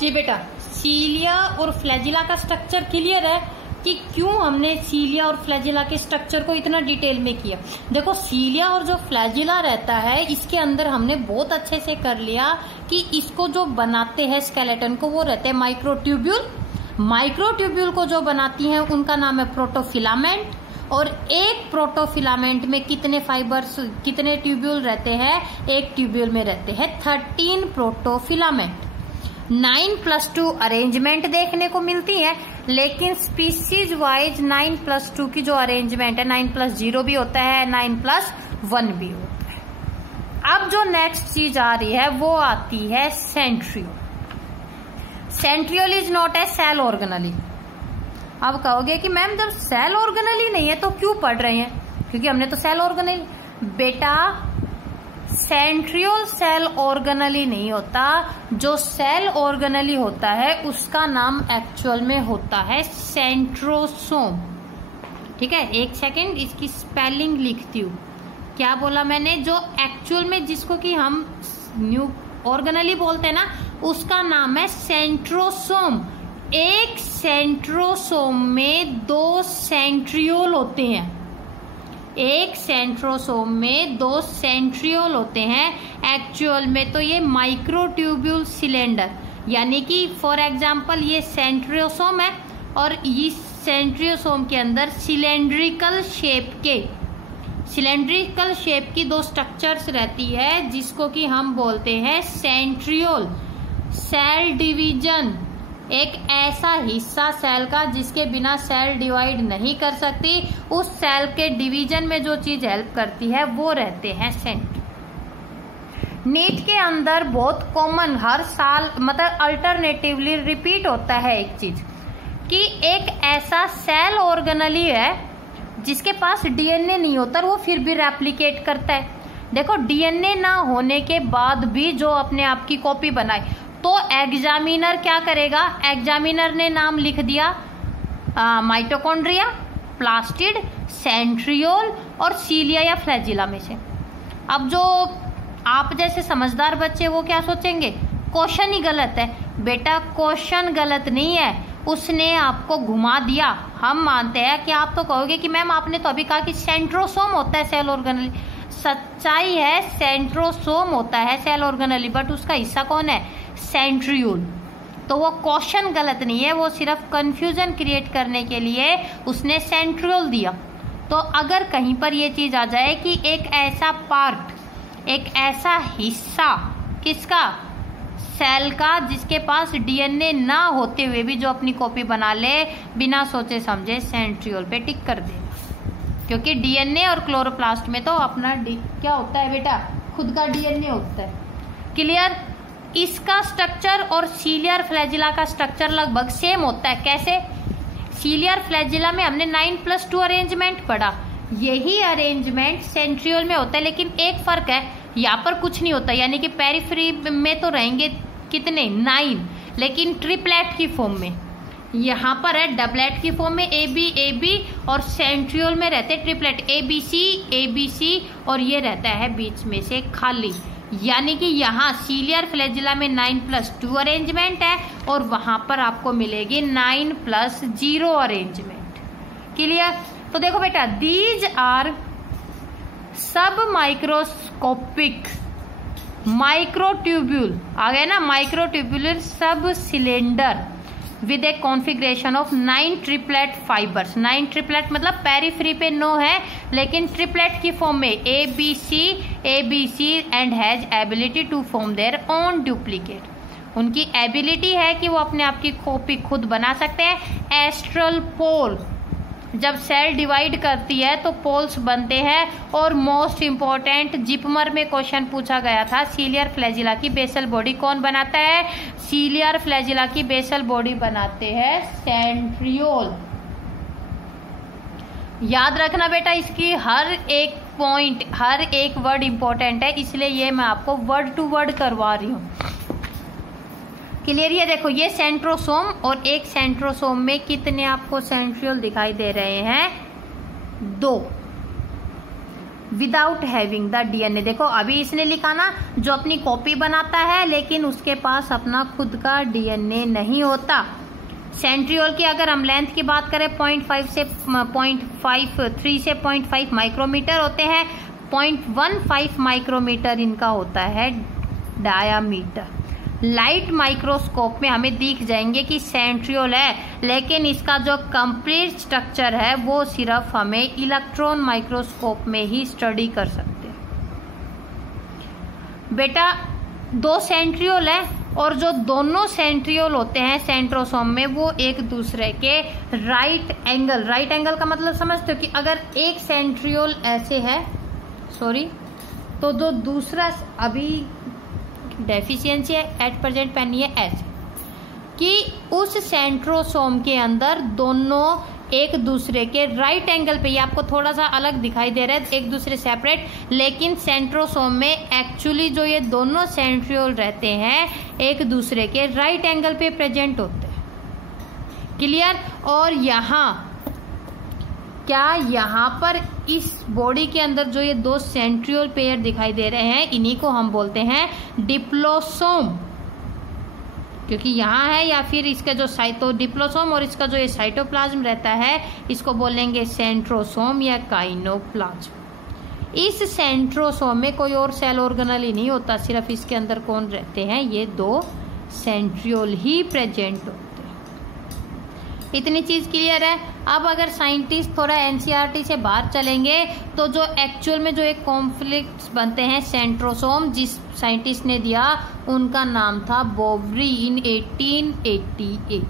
जी बेटा, सीलिया और फ्लैजिला का स्ट्रक्चर क्लियर है कि क्यों हमने सीलिया और फ्लैजिला के स्ट्रक्चर को इतना डिटेल में किया। देखो, सीलिया और जो फ्लैजिला रहता है इसके अंदर हमने बहुत अच्छे से कर लिया कि इसको जो बनाते हैं स्केलेटन को वो रहते हैं माइक्रोट्यूब्यूल। माइक्रोट्यूब्यूल को जो बनाती हैं उनका नाम है प्रोटोफिलामेंट। और एक प्रोटोफिलामेंट में कितने फाइबर्स, कितने ट्यूब्यूल रहते हैं? एक ट्यूब्यूल में रहते हैं 13 प्रोटोफिलामेंट। 9+2 अरेंजमेंट देखने को मिलती है, लेकिन स्पीसीज वाइज 9+2 की जो अरेंजमेंट है 9+0 भी होता है, 9+1 भी होता है। अब जो नेक्स्ट चीज आ रही है वो आती है centriole. Centriole is not a cell organelle. अब कहोगे कि मैम जब सेल ऑर्गेनली नहीं है तो क्यों पढ़ रहे हैं? क्योंकि हमने तो सेल ऑर्गेनली। बेटा, सेंट्रियोल सेल ऑर्गेनली नहीं होता। जो सेल ऑर्गेनली होता है उसका नाम एक्चुअल में होता है सेंट्रोसोम। ठीक है, एक सेकेंड इसकी स्पेलिंग लिखती हूँ। क्या बोला मैंने? जो एक्चुअल में जिसको कि हम न्यू ऑर्गेनली बोलते हैं ना, उसका नाम है सेंट्रोसोम। एक सेंट्रोसोम में 2 सेंट्रियोल होते हैं। एक सेंट्रोसोम में 2 सेंट्रियोल होते हैं। एक्चुअल में तो ये माइक्रोट्यूब्यूल सिलेंडर, यानी कि फॉर एग्जांपल ये सेंट्रियोसोम है और इस सेंट्रियोसोम के अंदर सिलेंड्रिकल शेप की 2 स्ट्रक्चर्स रहती है, जिसको कि हम बोलते हैं सेंट्रियोल। सेल डिवीजन, एक ऐसा हिस्सा सेल का जिसके बिना सेल डिवाइड नहीं कर सकती, उस सेल के डिवीजन में जो चीज हेल्प करती है वो रहते हैं सेंट्रियोल। नीट के अंदर बहुत कॉमन हर साल मतलब अल्टरनेटिवली रिपीट होता है एक चीज कि एक ऐसा सेल ऑर्गेनली है जिसके पास डीएनए नहीं होता, वो फिर भी रेप्लिकेट करता है। देखो, डीएनए ना होने के बाद भी जो अपने आप की कॉपी बनाए, तो एग्जामिनर क्या करेगा? एग्जामिनर ने नाम लिख दिया माइटोकॉन्ड्रिया, प्लास्टिड, सेंट्रियोल और सीलिया या फ्लैजिला में से। अब जो आप जैसे समझदार बच्चे वो क्या सोचेंगे? क्वेश्चन ही गलत है। बेटा, क्वेश्चन गलत नहीं है, उसने आपको घुमा दिया। हम मानते हैं कि आप तो कहोगे कि मैम आपने तो अभी कहा कि सेंट्रोसोम होता है सेल ऑर्गेनली। सच्चाई है, सेंट्रोसोम होता है सेल ऑर्गेनली, बट उसका हिस्सा कौन है? सेंट्रियोल। तो वो क्वेश्चन गलत नहीं है, वो सिर्फ कंफ्यूजन क्रिएट करने के लिए उसने सेंट्रियोल दिया। तो अगर कहीं पर ये चीज आ जाए कि एक ऐसा पार्ट, एक ऐसा हिस्सा किसका? सेल का, जिसके पास डीएनए ना होते हुए भी जो अपनी कॉपी बना ले, बिना सोचे समझे सेंट्रियोल पे टिक कर देना। क्योंकि डीएनए और क्लोरोप्लास्ट में तो अपना क्या होता है बेटा? खुद का डीएनए होता है। क्लियर? इसका स्ट्रक्चर और सीलियर फ्लैजिला का स्ट्रक्चर लगभग सेम होता है। कैसे? सीलियर फ्लैजिला में हमने 9+2 अरेंजमेंट पढ़ा, यही अरेंजमेंट सेंट्रियोल में होता है, लेकिन एक फर्क है, यहाँ पर कुछ नहीं होता, यानी कि पेरिफेरी में तो रहेंगे कितने? 9, लेकिन ट्रिपलेट की फॉर्म में। यहाँ पर है डबलेट की फॉर्म में AB और सेंट्रियोल में रहते ट्रिपलेट ABC और ये रहता है बीच में से खाली। यानी कि यहाँ सीलियर फ्लैजिला में 9+2 अरेंजमेंट है और वहां पर आपको मिलेगी 9+0 अरेंजमेंट। क्लियर? तो देखो बेटा, दीज आर सब माइक्रोस्कोपिक माइक्रोट्यूब्यूल, आ गए ना, माइक्रोट्यूब्यूलर सब cylinder with a configuration of 9 triplet fibres. 9 triplet मतलब पेरिफ्री पे 9 है, लेकिन ट्रिपलेट की फॉर्म में ABC and has ability to form their own duplicate. उनकी एबिलिटी है कि वो अपने आप की कॉपी खुद बना सकते हैं। एस्ट्रल पोल, जब सेल डिवाइड करती है तो पोल्स बनते हैं। और मोस्ट इंपॉर्टेंट, जिपमर में क्वेश्चन पूछा गया था, सीलियर फ्लैजिला की बेसल बॉडी कौन बनाता है? सीलियर फ्लैजिला की बेसल बॉडी बनाते हैं सेंट्रियोल। याद रखना बेटा, इसकी हर एक पॉइंट, हर एक वर्ड इंपॉर्टेंट है, इसलिए ये मैं आपको वर्ड टू वर्ड करवा रही हूँ। क्लियर? ये देखो, ये सेंट्रोसोम और एक सेंट्रोसोम में कितने आपको सेंट्रियोल दिखाई दे रहे हैं? 2। Without having the DNA. देखो अभी इसने लिखा ना जो अपनी कॉपी बनाता है, लेकिन उसके पास अपना खुद का डीएनए नहीं होता। सेंट्रियोल की अगर हम लेंथ की बात करें 0.5 से 0.53 से 0.5 माइक्रोमीटर होते हैं। 0.15 माइक्रोमीटर इनका होता है डायामीटर। लाइट माइक्रोस्कोप में हमें दिख जाएंगे कि सेंट्रियोल है, लेकिन इसका जो कंप्लीट स्ट्रक्चर है वो सिर्फ हमें इलेक्ट्रॉन माइक्रोस्कोप में ही स्टडी कर सकते हैं। बेटा 2 सेंट्रियोल है, और जो दोनों सेंट्रियोल होते हैं सेंट्रोसोम में वो एक दूसरे के राइट एंगल का मतलब समझते हो कि अगर एक सेंट्रियोल ऐसे है, तो जो दूसरा अभी डेफिशिएंसी है एट प्रेजेंट पेनी है ऐसे कि उस सेंट्रोसोम के अंदर दोनों एक दूसरे के राइट एंगल पे, ये आपको थोड़ा सा अलग दिखाई दे रहा है, एक दूसरे सेपरेट, लेकिन सेंट्रोसोम में एक्चुअली जो ये दोनों सेंट्रियोल रहते हैं एक दूसरे के राइट एंगल पे प्रेजेंट होते हैं। क्लियर। और यहाँ पर इस बॉडी के अंदर जो ये 2 सेंट्रियोल पेयर दिखाई दे रहे हैं इन्हीं को हम बोलते हैं डिप्लोसोम, क्योंकि यहाँ है, या फिर इसका जो डिप्लोसोम और इसका जो ये साइटोप्लाज्म रहता है इसको बोलेंगे सेंट्रोसोम या काइनोप्लाज्म। इस सेंट्रोसोम में कोई और सेल ऑर्गेनल ही नहीं होता, सिर्फ इसके अंदर कौन रहते हैं, ये 2 सेंट्रियोल ही प्रेजेंट होते हैं। इतनी चीज क्लियर है। अब अगर साइंटिस्ट थोड़ा एनसीईआरटी से बाहर चलेंगे तो जो एक्चुअल में जो एक कॉन्फ्लिक्ट्स बनते हैं सेंट्रोसोम, जिस साइंटिस्ट ने दिया उनका नाम था बोवरी इन 1888।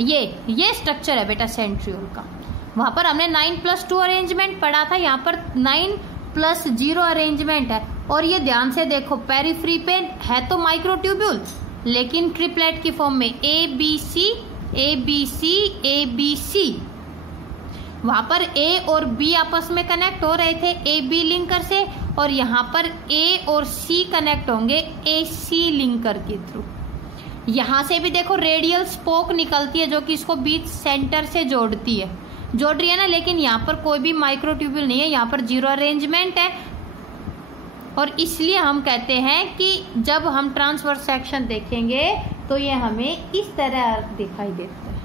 ये स्ट्रक्चर है बेटा सेंट्रियोल का। वहां पर हमने 9+2 अरेंजमेंट पढ़ा था, यहाँ पर 9+0 अरेंजमेंट है। और ये ध्यान से देखो, पेरिफ्री पे है तो माइक्रोट्यूब्यूल, लेकिन ट्रिपलेट की फॉर्म में ABC। वहां पर A और B आपस में कनेक्ट हो रहे थे AB लिंकर से, और यहाँ पर A और C कनेक्ट होंगे AC लिंकर के थ्रू। यहाँ से भी देखो रेडियल स्पोक निकलती है जो कि इसको बीच सेंटर से जोड़ रही है ना, लेकिन यहाँ पर कोई भी माइक्रोट्यूब्यूल नहीं है, यहाँ पर 0 अरेंजमेंट है। और इसलिए हम कहते हैं कि जब हम ट्रांसवर्स सेक्शन देखेंगे तो ये हमें इस तरह दिखाई देता है।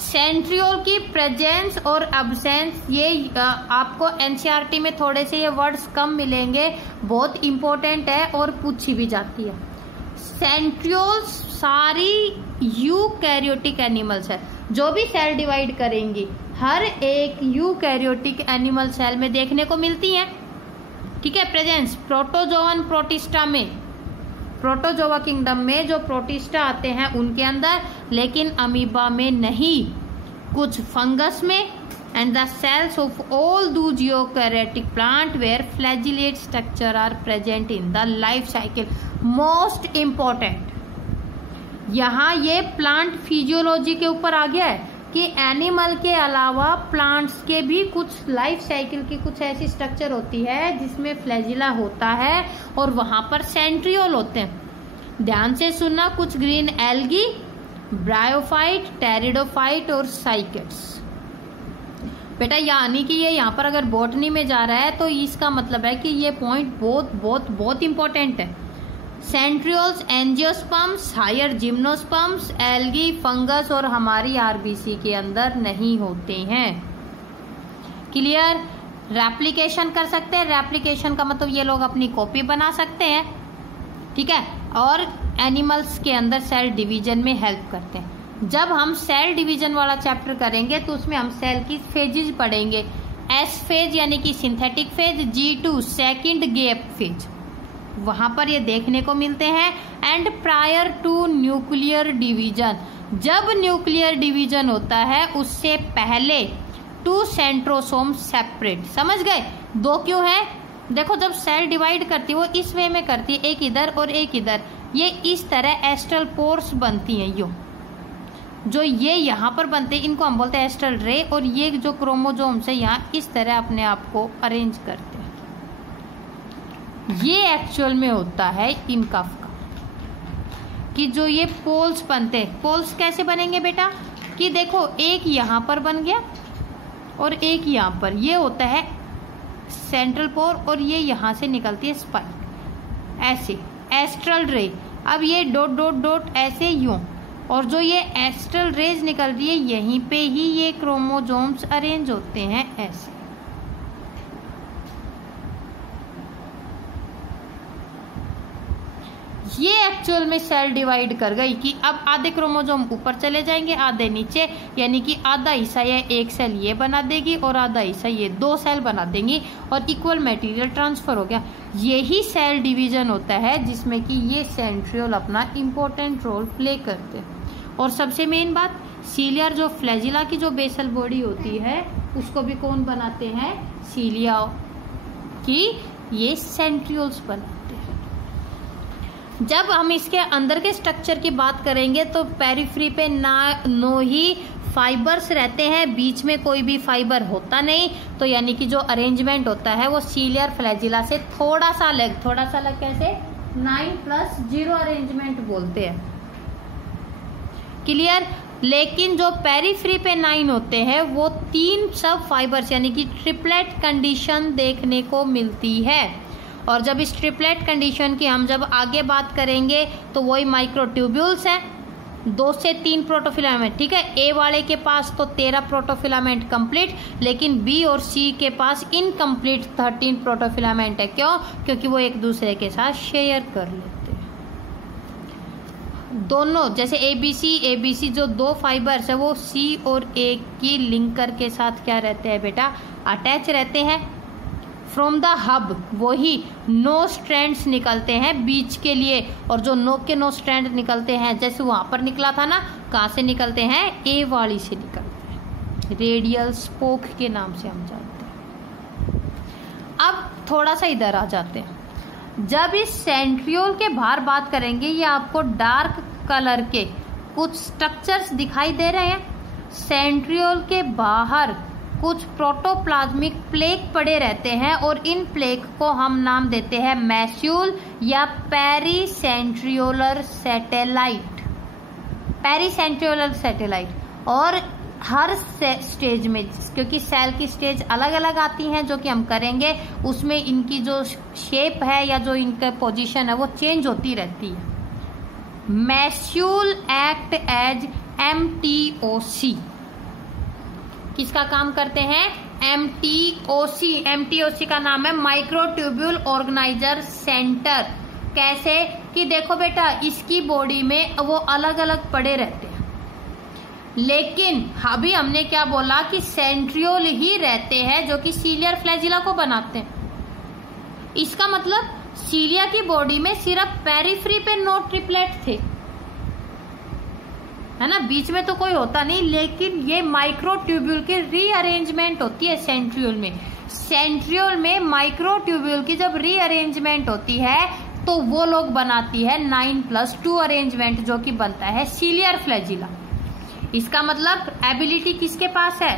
सेंट्रियोल की प्रेजेंस और अब्सेंस, ये आपको एनसीईआरटी में थोड़े से ये वर्ड्स कम मिलेंगे, बहुत इंपॉर्टेंट है और पूछी भी जाती है। सेंट्रियोल सारी यूकैरियोटिक एनिमल्स है, जो भी सेल डिवाइड करेंगी हर एक यूकैरियोटिक एनिमल सेल में देखने को मिलती है। ठीक है, प्रेजेंस प्रोटोजोवन प्रोटिस्टा में, प्रोटोजोवा किंगडम में जो प्रोटिस्टा आते हैं उनके अंदर, लेकिन अमीबा में नहीं, कुछ फंगस में। And the cells of all those eukaryotic plant where flagellate structure are present in the life cycle. Most important, यहाँ ये प्लांट फिजियोलॉजी के ऊपर आ गया है कि एनिमल के अलावा प्लांट्स के भी कुछ लाइफ साइकिल की कुछ ऐसी स्ट्रक्चर होती है जिसमें फ्लैजिला होता है और वहां पर सेंट्रियोल होते हैं। ध्यान से सुनना, कुछ ग्रीन एल्गी, ब्रायोफाइट, टेरिडोफाइट और साइकेट्स। बेटा यानी कि ये यहाँ पर अगर बॉटनी में जा रहा है तो इसका मतलब है कि ये पॉइंट बहुत बहुत बहुत इंपॉर्टेंट है। Centrioles angiosperms, higher gymnosperms, algae, fungus और हमारी आरबीसी के अंदर नहीं होते हैं। क्लियर। रेप्लिकेशन कर सकते हैं, रेप्लिकेशन का मतलब ये लोग अपनी कॉपी बना सकते हैं। ठीक है, और एनिमल्स के अंदर सेल डिवीजन में हेल्प करते हैं। जब हम सेल डिवीजन वाला चैप्टर करेंगे तो उसमें हम सेल की फेजेज पढ़ेंगे। एस फेज यानी कि synthetic phase, G2 second gap phase, वहां पर ये देखने को मिलते हैं। And prior to nuclear division, जब न्यूक्लियर डिवीजन होता है उससे पहले 2 सेंट्रोसोम सेपरेट। समझ गए? 2 क्यों है? देखो जब सेल डिवाइड करती है वो इस वे में करती है, एक इधर और एक इधर, ये इस तरह एस्ट्रल पोर्स बनती हैं। जो ये यहाँ पर बनते हैं इनको हम बोलते हैं एस्ट्रल रे, और ये जो क्रोमोजोम्स है यहाँ इस तरह अपने आप को अरेंज करते हैं। ये एक्चुअल में होता है इनका कि जो ये पोल्स बनते हैं। पोल्स कैसे बनेंगे बेटा? कि देखो एक यहाँ पर बन गया और एक यहाँ पर, ये होता है सेंट्रल पोर और ये यहाँ से निकलती है स्पाइक ऐसे एस्ट्रल रे। अब ये डॉट डॉट डॉट ऐसे यूं, और जो ये एस्ट्रल रेज निकल रही है यहीं पे ही ये क्रोमोसोम्स अरेंज होते हैं ऐसे। ये एक्चुअल में सेल डिवाइड कर गई कि अब आधे क्रोमोसोम ऊपर चले जाएंगे, आधे नीचे, यानी कि आधा हिस्सा ये एक सेल ये बना देगी और आधा हिस्सा ये दो सेल बना देंगी और इक्वल मटेरियल ट्रांसफर हो गया। यही सेल डिवीजन होता है जिसमें कि ये सेंट्रियोल अपना इम्पोर्टेंट रोल प्ले करते हैं। और सबसे मेन बात, सीलिया जो फ्लैजिला की जो बेसल बॉडी होती है उसको भी कौन बनाते हैं, सीलिया की ये सेंट्रियोल्स बनाते हैं। जब हम इसके अंदर के स्ट्रक्चर की बात करेंगे तो पेरिफ्री पे नो ही फाइबर्स रहते हैं, बीच में कोई भी फाइबर होता नहीं, तो यानी कि जो अरेंजमेंट होता है वो सीलियर फ्लैजिला से थोड़ा सा अलग कैसे 9+0 अरेंजमेंट बोलते हैं। क्लियर। लेकिन जो पेरिफ्री पे 9 होते हैं वो 3 सब फाइबर्स यानी कि ट्रिपलेट कंडीशन देखने को मिलती है। और जब इस ट्रिपलेट कंडीशन की हम जब आगे बात करेंगे तो वही माइक्रोट्यूब्यूल्स हैं, 2 से 3 प्रोटोफिलामेंट। ठीक है, ए वाले के पास तो 13 प्रोटोफिलामेंट कंप्लीट, लेकिन बी और सी के पास इनकम्प्लीट 13 प्रोटोफिलामेंट है। क्यों? क्योंकि वो एक दूसरे के साथ शेयर कर लेते हैं। दोनों जैसे एबीसी जो 2 फाइबर्स है वो सी और ए की लिंकर के साथ क्या रहते हैं बेटा, अटैच रहते हैं। फ्रॉम द हब वही 9 स्ट्रैंड्स निकलते हैं बीच के लिए, और जो 9 के 9 स्ट्रैंड निकलते हैं जैसे वहां पर निकला था ना, कहाँ से निकलते हैं, ए वाली से निकलते हैं, रेडियल स्पोक के नाम से हम जानते हैं। अब थोड़ा सा इधर आ जाते हैं। जब इस सेंट्रियोल के बाहर बात करेंगे, ये आपको डार्क कलर के कुछ स्ट्रक्चर्स दिखाई दे रहे हैं। सेंट्रियोल के बाहर कुछ प्रोटोप्लाज्मिक प्लेक पड़े रहते हैं और इन प्लेक को हम नाम देते हैं मैस्यूल या पेरीसेंट्रियोलर सैटेलाइट। Pericentriolar satellite. और हर स्टेज में, क्योंकि सेल की स्टेज अलग अलग आती हैं जो कि हम करेंगे, उसमें इनकी जो शेप है या जो इनका पोजीशन है वो चेंज होती रहती है। मैस्यूल एक्ट एज MTOC। किसका काम करते हैं, MTOC। MTOC का नाम है माइक्रोट्यूब्यूल ऑर्गेनाइजर सेंटर। कैसे कि देखो बेटा, इसकी बॉडी में वो अलग अलग पड़े रहते हैं, लेकिन अभी हमने क्या बोला कि सेंट्रियोल ही रहते हैं जो कि सीलियर फ्लैजिला को बनाते हैं। इसका मतलब सीलिया की बॉडी में सिर्फ पेरिफ्री पे 9 ट्रिपलेट थे, है ना, बीच में तो कोई होता नहीं, लेकिन ये माइक्रोट्यूब्यूल की रीअरेंजमेंट होती है सेंट्रियोल में। सेंट्रियोल में माइक्रोट्यूब्यूल की जब रीअरेंजमेंट होती है तो वो लोग बनाती है 9+2 अरेंजमेंट, जो कि बनता है सीलियर फ्लैजिला। इसका मतलब एबिलिटी किसके पास है,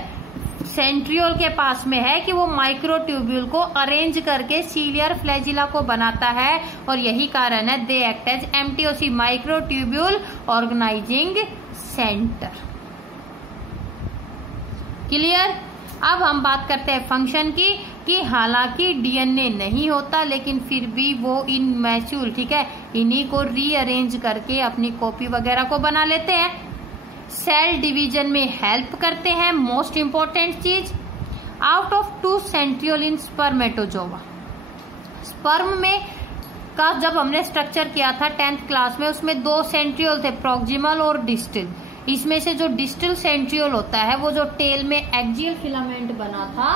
सेंट्रियोल के पास में है कि वो माइक्रोट्यूब्यूल को अरेंज करके सीलियर फ्लैजिला को बनाता है, और यही कारण है they act as MTOC microtubule organising centre. Clear. अब हम बात करते हैं फंक्शन की, कि हालांकि DNA नहीं होता लेकिन फिर भी वो इन मैस्यूल, ठीक है, इन्हीं को रीअरेंज करके अपनी कॉपी वगैरह को बना लेते हैं। सेल डिवीजन में हेल्प करते हैं। मोस्ट इंपॉर्टेंट चीज, out of 2 centriole in spermatozoa. Sperm में का जब हमने स्ट्रक्चर किया था 10th क्लास में, उसमें 2 सेंट्रियोल थे, प्रॉक्सिमल और डिस्टल। इसमें से जो डिस्टल सेंट्रियोल होता है वो जो टेल में एक्सियल फिलामेंट बना था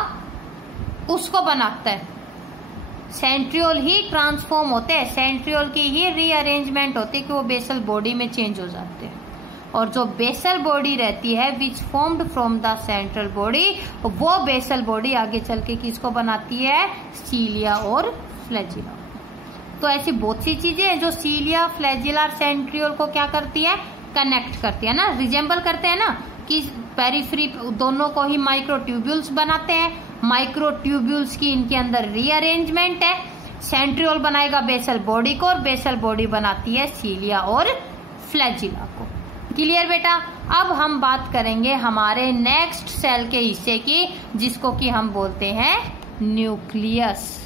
उसको बनाता है। सेंट्रियोल ही ट्रांसफॉर्म होते हैं, सेंट्रियोल की ही रीअरेंजमेंट होती है कि वो बेसल बॉडी में चेंज हो जाते हैं। और जो बेसल बॉडी रहती है which formed from the central body, वो बेसल बॉडी आगे चल के किसको बनाती है, सीलिया और फ्लैजिला। तो ऐसी बहुत सी चीजें हैं जो सीलिया, फ्लैजिला, सेंट्रियोल को क्या करती है, कनेक्ट करती है ना, रिजेंबल करते हैं ना, कि पेरिफ्री दोनों को ही माइक्रोट्यूब्यूल्स बनाते हैं। माइक्रोट्यूब्यूल्स की इनके अंदर रीअरेंजमेंट है। सेंट्रियोल बनाएगा बेसल बॉडी को, और बेसल बॉडी बनाती है सीलिया और फ्लैजिला को। क्लियर बेटा। अब हम बात करेंगे हमारे नेक्स्ट सेल के हिस्से की, जिसको कि हम बोलते हैं न्यूक्लियस।